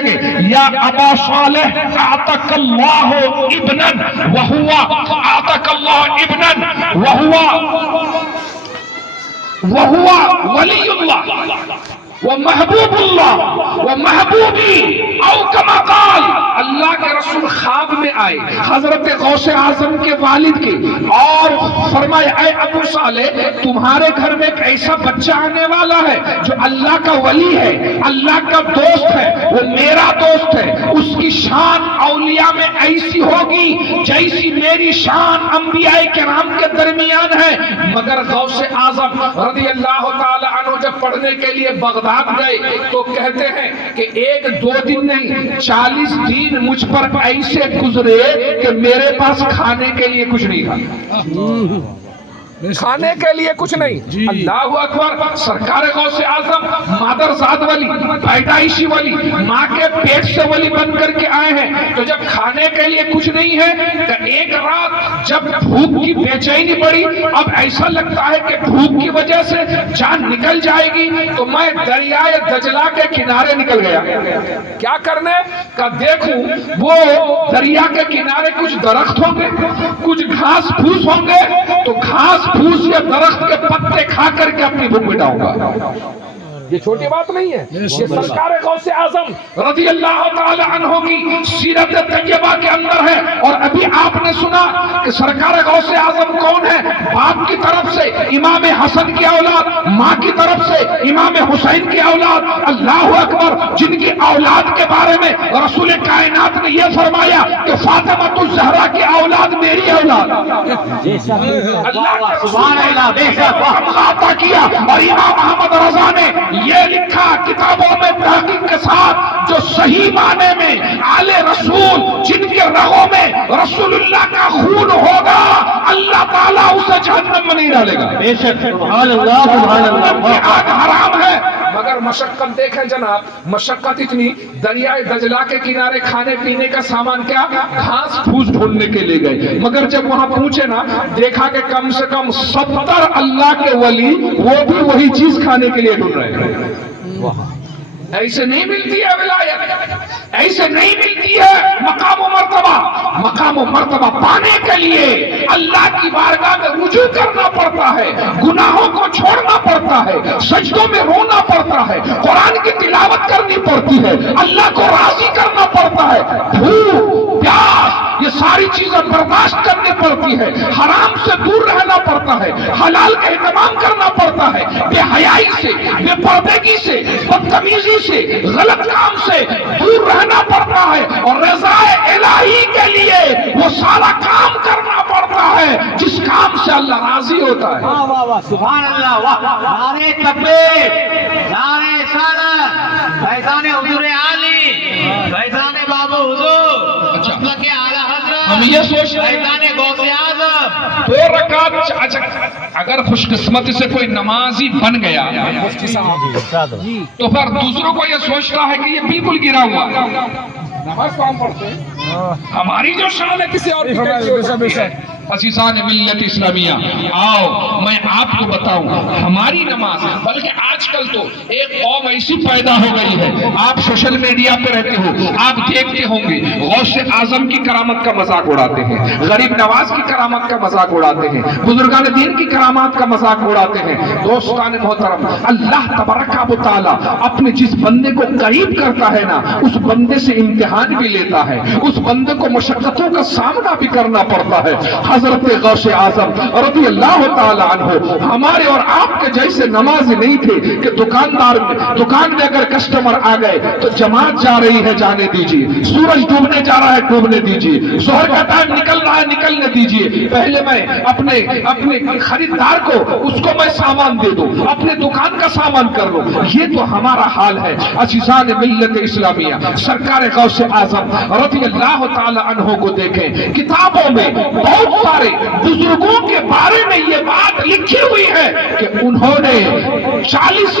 لگے یا ابا صالح اعطاک اللہ ابنا وہوا اعطاک اللہ ابنا وہوا ولی اللہ ومحبوب اللہ ومحبوبی او کما قال. اللہ کے رسول خواب میں آئے حضرت غوث اعظم کے والد کے اور فرمایا اے ابو صالح تمہارے گھر میں ایک ایسا بچہ آنے والا ہے جو اللہ کا ولی ہے, اللہ کا دوست ہے, وہ میرا دوست ہے, اس کی شان اولیاء میں ایسی ہوگی جیسی میری شان انبیاء کرام کے درمیان ہے. مگر غوث اعظم رضی اللہ تعالی عنہ جب پڑھنے کے لیے بغداد گئے تو کہتے ہیں کہ ایک دو دن نہیں 40 دن مجھ پر ایسے گزرے کہ میرے پاس کھانے کے لیے کچھ نہیں تھا, کھانے کے لیے کچھ نہیں. اللہ اکبر. سرکار غوث اعظم مادر زاد ولی, پیدائشی ولی, ماں کے پیٹ سے ولی بن کر کے آئے ہیں, تو جب کھانے کے لیے کچھ نہیں ہے تو ایک رات جب بھوک کی بے چینی پڑی, اب ایسا لگتا ہے کہ بھوک کی وجہ سے جان نکل جائے گی, تو میں دریائے دجلہ کے کنارے نکل گیا. کیا کرنے کا دیکھوں وہ دریا کے کنارے کچھ درخت ہوں گے, کچھ گھاس پھوس ہوں گے, تو گھاس پھوس یا درخت کے پتے کھا کر کے اپنی بھوک مٹاؤں گا. یہ چھوٹی بات نہیں ہے, یہ سرکار غوث اعظم رضی اللہ تعالی عنہ کی سیرت طیبہ کے اندر ہے. اور ابھی آپ نے سنا کہ سرکار غوث اعظم کون ہے؟ باپ کی طرف سے امام حسن کی اولاد, ماں کی طرف سے امام حسین کی اولاد. اللہ اکبر. جن کی اولاد کے بارے میں رسول کائنات نے یہ فرمایا کہ فاطمہ الزہرا کی اولاد میری اولاد. اللہ سبحان اللہ بے شک عطا کیا. اور امام احمد رضا نے یہ لکھا کتابوں میں تحقیق کے ساتھ, جو صحیح معنی میں آل رسول جن کے رگوں میں رسول اللہ کا خون ہوگا اللہ تعالیٰ اسے جہنم میں نہیں ڈالے گا. بے شک سبحان اللہ سبحان اللہ. آگ حرام ہے مگر مشقت دیکھیں جناب, مشقت اتنی. دریائے دجلہ کے کنارے کھانے پینے کا سامان کیا, گھاس پھوس ڈھونڈنے کے لیے گئے. مگر جب وہاں پہنچے نا دیکھا کہ کم سے کم 70 اللہ کے ولی وہ بھی وہی چیز کھانے کے لیے ڈھونڈ رہے ہیں. ایسے نہیں ملتی ہے ولایت, ایسے نہیں ملتی ہے مقام و مرتبہ. مقام و مرتبہ پانے کے لیے اللہ کی بارگاہ میں رجوع کرنا پڑتا ہے, گناہوں کو چھوڑنا پڑتا ہے, سجدوں میں رونا پڑتا ہے, قرآن کی تلاوت کرنی پڑتی ہے, اللہ کو راضی کرنا پڑتا ہے, بھوک پیاس یہ ساری چیزیں برداشت کرنی پڑتی ہے, حرام سے دور رہنا پڑتا ہے, حلال کا اہتمام کرنا پڑتا ہے, بے حیائی سے, بے پردگی سے, بدتمیزی سے, غلط کام سے دور رہنا پڑتا ہے, اور رضا الہی کے لیے وہ سارا کام کرنا پڑتا ہے جس کام سے اللہ راضی ہوتا ہے. واہ واہ واہ سبحان اللہ. واہ نعرہ تکبیر, نعرہ رسالت, فیضان حضور علی, فیضان بابو حضور, مطلق اعلیٰ حضرت. ہم یہ سوچ رہے ہیں غوث اعظم 2 رکعت اگر خوش قسمتی سے کوئی نمازی بن گیا تو پھر دوسروں کو یہ سوچتا ہے کہ یہ بالکل گرا ہوا ہے. نماز کو ہم پڑھتے ہیں, ہماری جو شان ہے کسی اور کی. عزیزان ملت اسلامیہ آؤ میں آپ کو بتاؤں ہماری نماز, بلکہ آج کل تو ایک قوم ایسی پیدا ہو گئی ہے, آپ سوشل میڈیا پہ رہتے ہو, آپ دیکھتے ہوں گے غوث اعظم کی کرامت کا مذاق اڑاتے ہیں, غریب نواز کی کرامت کا مذاق اڑاتے ہیں, بزرگان دین کی کرامات کا مذاق اڑاتے ہیں. دوستان محترم, اللہ تبارک و تعالی اپنے جس بندے کو قریب کرتا ہے نا اس بندے سے امتحان بھی لیتا ہے, اس بندے کو مشقتوں کا سامنا بھی کرنا پڑتا ہے. حضرت غوث اعظم رضی اللہ تعالی عنہ ہمارے اور آپ کے جیسے نمازی نہیں تھے کہ دکان میں اگر کسٹمر آ گئے تو جماعت جا رہی ہے جانے دیجیے, سورج ڈوبنے جا رہا ہے ڈوبنے دیجیے, ظہر کا ٹائم نکل رہا ہے نکلنے دیجیے, پہلے میں اپنے خریدار کو اس کو میں سامان دے دوں, اپنے دکان کا سامان کر لوں. یہ تو ہمارا حال ہے. عزیزان ملت اسلامیہ, سرکار غوث اعظم رضی اللہ تعالی عنہ کو دیکھیں, کتابوں میں بہت سارے بزرگوں کے بارے میں یہ بات لکھی ہوئی ہے کہ انہوں نے 40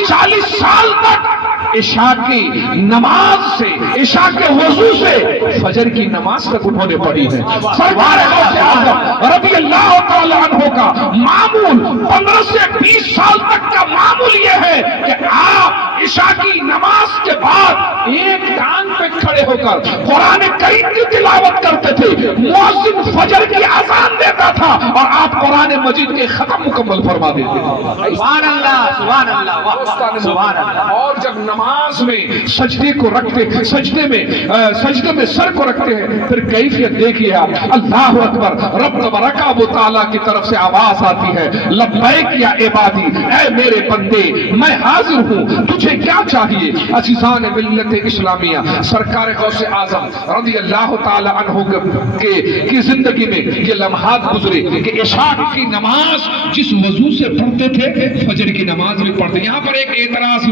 سال تک عشاء کی نماز سے، عشاء کے وضو سے فجر کی نماز تک انہوں نے پڑھی ہے۔ سرکار غوث اعظم رضی اللہ تعالی عنہ کا معمول 15 سے 20 سال تک کا معمول یہ ہے کہ آپ عشاء کی نماز کے بعد ایک ٹانگ پہ کھڑے ہو کر قرآن کریم کی تلاوت کرتے تھے، مؤذن فجر کی اذان دیتا تھا اور آپ قرآن مجید کے ختم مکمل فرما دیتے تھے۔ سبحان اللہ، سبحان اللہ، سبحان اللہ۔ اور جب نماز میں سجدے کو رکھتے، سجدے میں سر کو رکھتے ہیں، پھر کیفیت دیکھیے آپ، اللہ اکبر، رب تبارک و تعالیٰ کی طرف سے آواز آتی ہے، لبیک یا عبادی، اے میرے بندے میں حاضر ہوں، تجھے کیا چاہیے؟ عزیزان ملت اسلامیہ، سرکار غوث اعظم رضی اللہ تعالی عنہ کی زندگی میں یہ لمحات گزرے کہ عشاء کی نماز جس وضو سے پڑھتے تھے فجر کی نماز بھی پڑھتے۔ یہاں پر ایک اعتراض